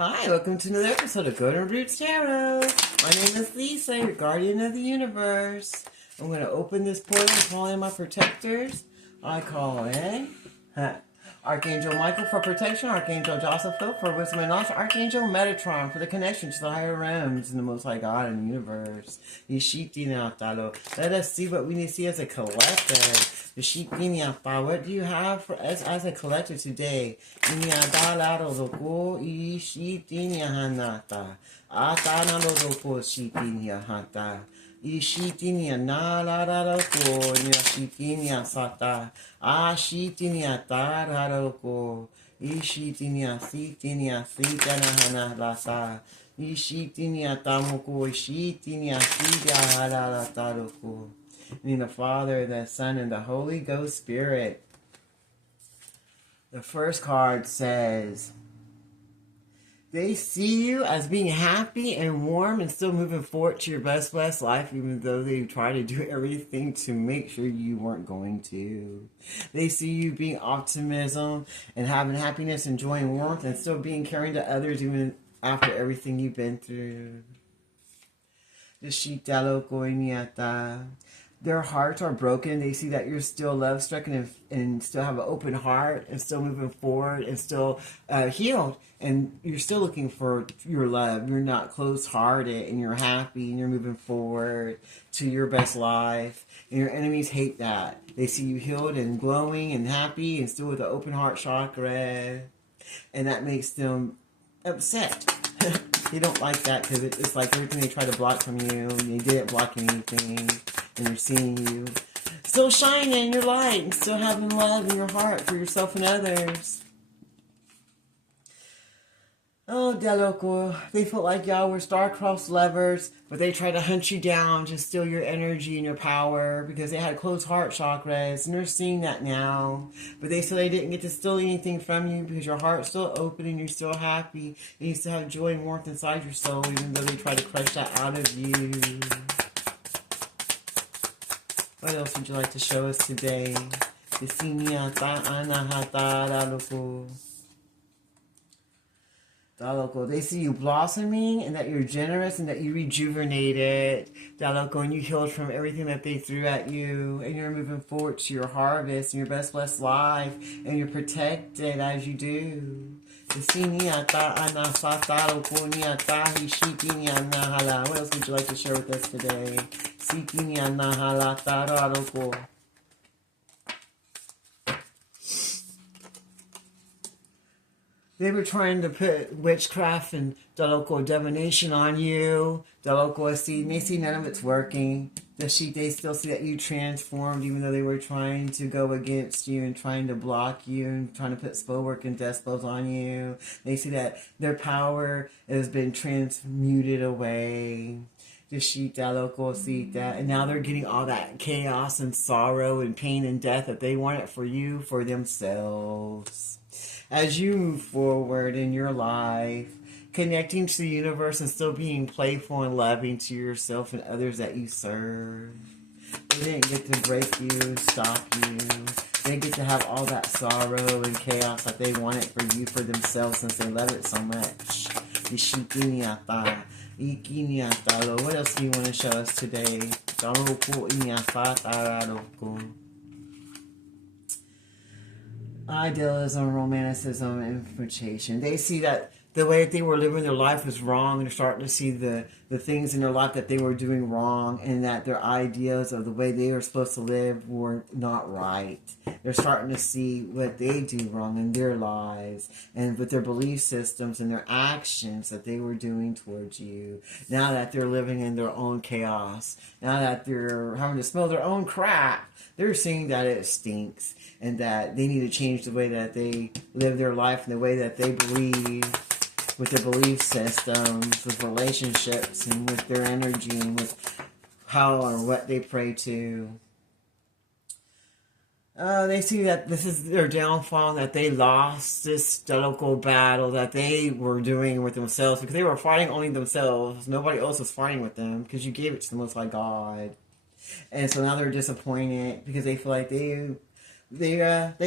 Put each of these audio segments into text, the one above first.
Hi, welcome to another episode of Golden Roots Tarot. My name is Lisa, your guardian of the universe. I'm going to open this portal and call in my protectors. I call in Archangel Michael for protection, Archangel Joseph for wisdom and knowledge, Archangel Metatron for the connection to the higher realms and the Most High God and the universe. Let us see what we need to see as a collective. What do you have for us as a collective today? Ishitinia na la la la ko nia shitinia sata ashitinia ta la la ko ishitinia sitinia sitana hana la sa ishitinia tamoko ishitinia sita la la taroko. In the Father, the Son, and the Holy Ghost Spirit. The first card says, they see you as being happy and warm and still moving forward to your best blessed life, even though they try to do everything to make sure you weren't going to. They see you being optimism and having happiness, enjoying warmth, and still being caring to others even after everything you've been through. Their hearts are broken. They see that you're still love-stricken and still have an open heart and still moving forward and still healed. And you're still looking for your love. You're not closed-hearted and you're happy and you're moving forward to your best life. And your enemies hate that. They see you healed and glowing and happy and still with an open heart chakra. And that makes them upset. They don't like that because it's like everything they try to block from you. They didn't block anything. And they're seeing you still shining in your light and still having love in your heart for yourself and others. Oh, Deloko, they felt like y'all were star-crossed lovers, but they tried to hunt you down to steal your energy and your power because they had closed heart chakras, and they're seeing that now. But they said they didn't get to steal anything from you because your heart's still open and you're still happy, and you still have joy and warmth inside your soul, even though they try to crush that out of you. What else would you like to show us today? They see you blossoming and that you're generous and that you rejuvenated. And you healed from everything that they threw at you. And you're moving forward to your harvest and your best blessed life. And you're protected as you do. What else would you like to share with us today? They were trying to put witchcraft and the local divination on you. The local may see none of it's working. They still see that you transformed, even though they were trying to go against you and trying to block you and trying to put spell work and death spells on you. They see that their power has been transmuted away. And now they're getting all that chaos and sorrow and pain and death that they wanted for you, for themselves. As you move forward in your life, connecting to the universe and still being playful and loving to yourself and others that you serve. They didn't get to break you, stop you. They get to have all that sorrow and chaos that they wanted for you, for themselves, since they love it so much. What else do you want to show us today? Idealism, romanticism, infatuation. They see that the way that they were living their life was wrong, and they're starting to see the things in their life that they were doing wrong, and that their ideas of the way they were supposed to live were not right. They're starting to see what they do wrong in their lives, and with their belief systems and their actions that they were doing towards you. Now that they're living in their own chaos, now that they're having to smell their own crap, they're seeing that it stinks, and that they need to change the way that they live their life and the way that they believe, with their belief systems, with relationships, and with their energy, and with how or what they pray to. They see that this is their downfall, that they lost this local battle that they were doing with themselves, because they were fighting only themselves. Nobody else was fighting with them, because you gave it to the Most High God. And so now they're disappointed because they feel like they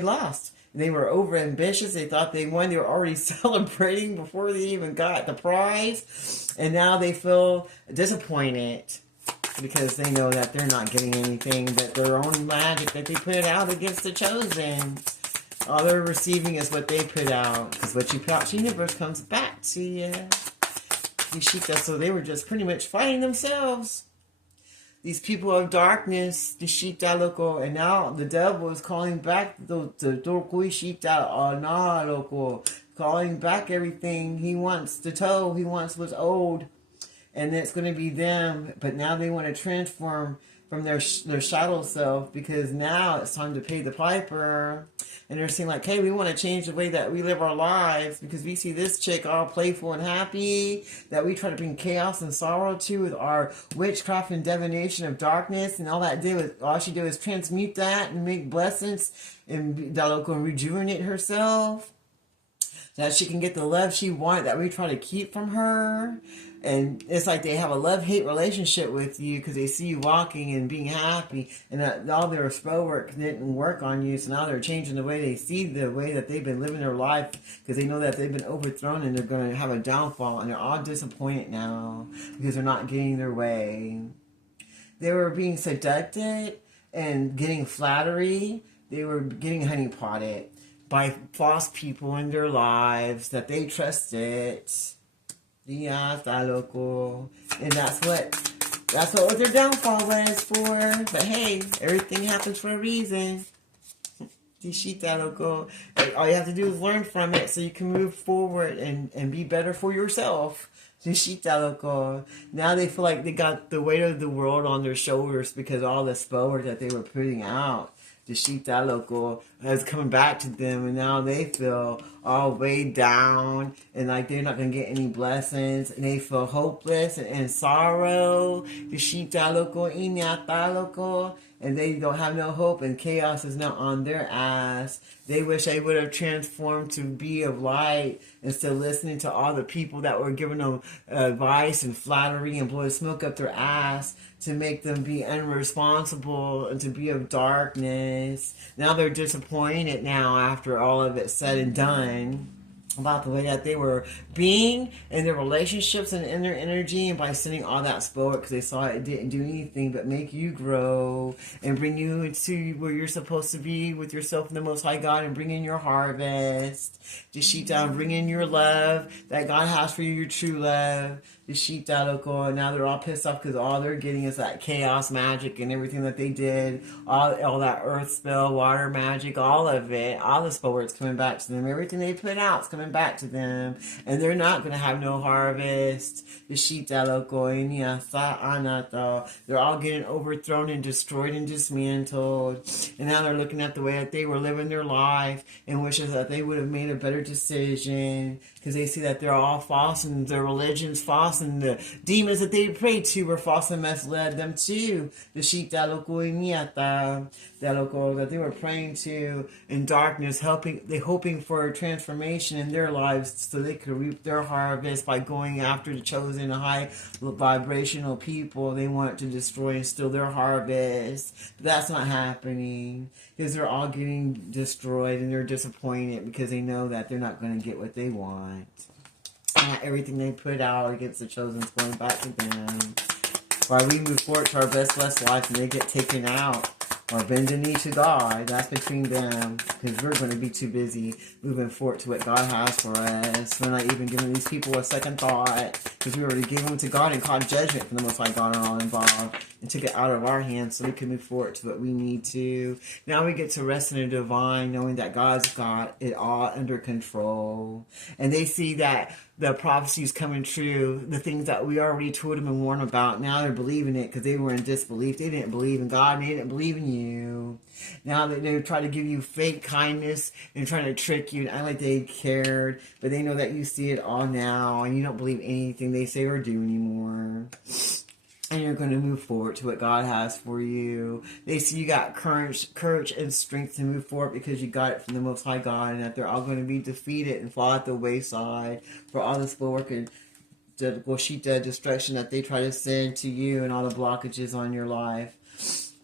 lost. And they were over ambitious. They thought they won. They were already celebrating before they even got the prize. And now they feel disappointed because they know that they're not getting anything but their own magic that they put out against the chosen. All they're receiving is what they put out. Because what you put out to the universe comes back to you. So they were just pretty much fighting themselves. These people of darkness, the Shita loco, and now the devil is calling back the Shita loco, calling back everything he wants to toe, he wants what's old, and it's going to be them. But now they want to transform from their shadow self, because now it's time to pay the piper. And they're saying like, hey, we want to change the way that we live our lives, because we see this chick all playful and happy, that we try to bring chaos and sorrow to with our witchcraft and divination of darkness, and all she did was transmute that and make blessings and rejuvenate herself, that she can get the love she wants that we try to keep from her. And it's like they have a love-hate relationship with you because they see you walking and being happy, and that all their spell work didn't work on you. So now they're changing the way they see the way that they've been living their life, because they know that they've been overthrown and they're going to have a downfall, and they're all disappointed now because they're not getting their way. They were being seduced and getting flattery. They were getting honeypotted by false people in their lives that they trusted. Yeah, loco. And that's what their downfall was for. But hey, everything happens for a reason. Loco. All you have to do is learn from it so you can move forward and be better for yourself. Loco. Now they feel like they got the weight of the world on their shoulders because all the spell work that they were putting out. The Shita loco is coming back to them, and now they feel all weighed down and like they're not going to get any blessings, and they feel hopeless and sorrow. The Shita loco, Inyata loco, and they don't have no hope, and chaos is now on their ass. They wish they would have transformed to be of light instead of listening to all the people that were giving them advice and flattery and blowing smoke up their ass to make them be unresponsible and to be of darkness. Now they're disappointed now after all of it said and done about the way that they were being in their relationships and in their energy, and by sending all that spell because they saw it didn't do anything but make you grow and bring you into where you're supposed to be with yourself and the Most High God, and bring in your harvest. Just sheet down, bring in your love that God has for you, your true love. The sheep loco, and now they're all pissed off because all they're getting is that chaos magic and everything that they did, all that earth spell, water magic, all of it, all the spell work's coming back to them. Everything they put out is coming back to them, and they're not going to have no harvest. The sheep loco, they're all getting overthrown and destroyed and dismantled, and now they're looking at the way that they were living their life and wishes that they would have made a better decision, because they see that they're all false and their religion's false, and the demons that they prayed to were false and misled them to. The sheep that they were praying to in darkness, hoping for a transformation in their lives so they could reap their harvest by going after the chosen high vibrational people they want to destroy and steal their harvest. But that's not happening, because they're all getting destroyed and they're disappointed because they know that they're not going to get what they want. Not everything they put out against the chosen is going back to them. While we move forward to our best blessed life and they get taken out or bend the knee to God, that's between them, because we're going to be too busy moving forward to what God has for us. We're not even giving these people a second thought, because we already gave them to God and called judgment from the Most High God and all involved, and took it out of our hands so we can move forward to what we need to. Now we get to rest in the divine, knowing that God's got it all under control. And they see that the prophecies coming true, the things that we already told them and warned about, now they're believing it because they were in disbelief. They didn't believe in God, and they didn't believe in you. Now they try to give you fake kindness and trying to trick you and act like they cared, but they know that you see it all now and you don't believe anything they say or do anymore. And you're going to move forward to what God has for you. They see you got courage and strength to move forward because you got it from the Most High God, and that they're all going to be defeated and fall at the wayside for all the spell work and the destruction that they try to send to you and all the blockages on your life.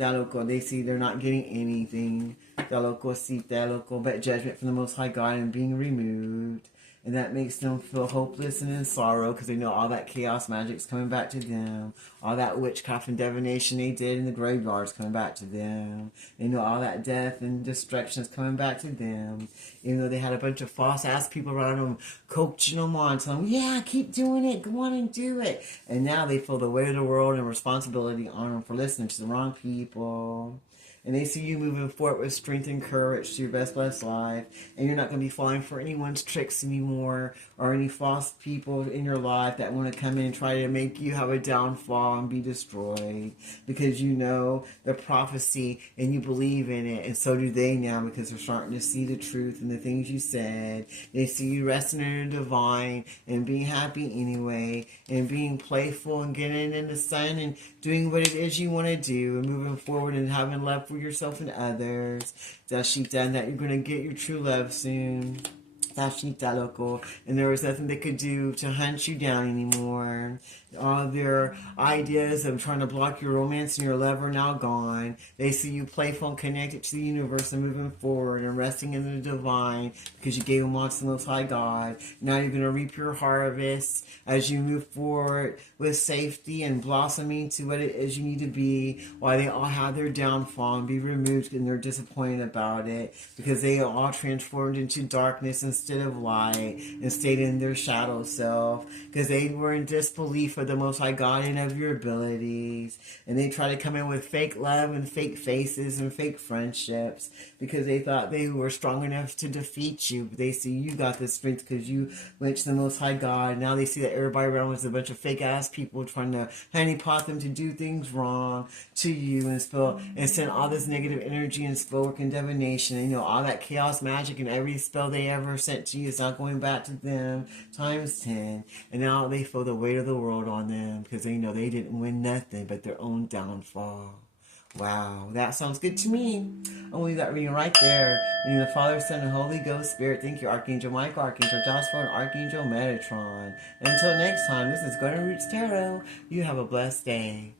They see they're not getting anything. But judgment from the Most High God and being removed. And that makes them feel hopeless and in sorrow because they know all that chaos magic's coming back to them. All that witchcraft and divination they did in the graveyard's coming back to them. They know all that death and destruction is coming back to them. Even though they had a bunch of false-ass people around them coaching them on, telling them, yeah, keep doing it, go on and do it. And now they feel the weight of the world and responsibility on them for listening to the wrong people. And they see you moving forward with strength and courage to your best blessed life. And you're not going to be falling for anyone's tricks anymore or any false people in your life that want to come in and try to make you have a downfall and be destroyed. Because you know the prophecy and you believe in it. And so do they now because they're starting to see the truth and the things you said. They see you resting in the divine and being happy anyway. And being playful and getting in the sun and doing what it is you want to do. And moving forward and having love for yourself and others. That you're going to get your true love soon. And there was nothing they could do to hunt you down anymore. All their ideas of trying to block your romance and your love are now gone. They see you playful and connected to the universe and moving forward and resting in the divine because you gave them all to the Most High God. Now you're going to reap your harvest as you move forward with safety and blossoming to what it is you need to be while they all have their downfall and be removed and they're disappointed about it because they are all transformed into darkness instead of light and stayed in their shadow self because they were in disbelief of the Most High God and of your abilities, and they try to come in with fake love and fake faces and fake friendships because they thought they were strong enough to defeat you, but they see you got the strength because you went to the Most High God. Now they see that everybody around was a bunch of fake ass people trying to honeypot them to do things wrong to you and send all this negative energy and spell work and divination, and all that chaos magic and every spell they ever sent to you is not going back to them times 10, and now they feel the weight of the world on them because they know they didn't win nothing but their own downfall. Wow, that sounds good to me. I'll leave that reading right there. In the Father, Son, and Holy Ghost Spirit, thank you, Archangel Michael, Archangel Joshua, and Archangel Metatron. And until next time, this is Golden Roots Tarot. You have a blessed day.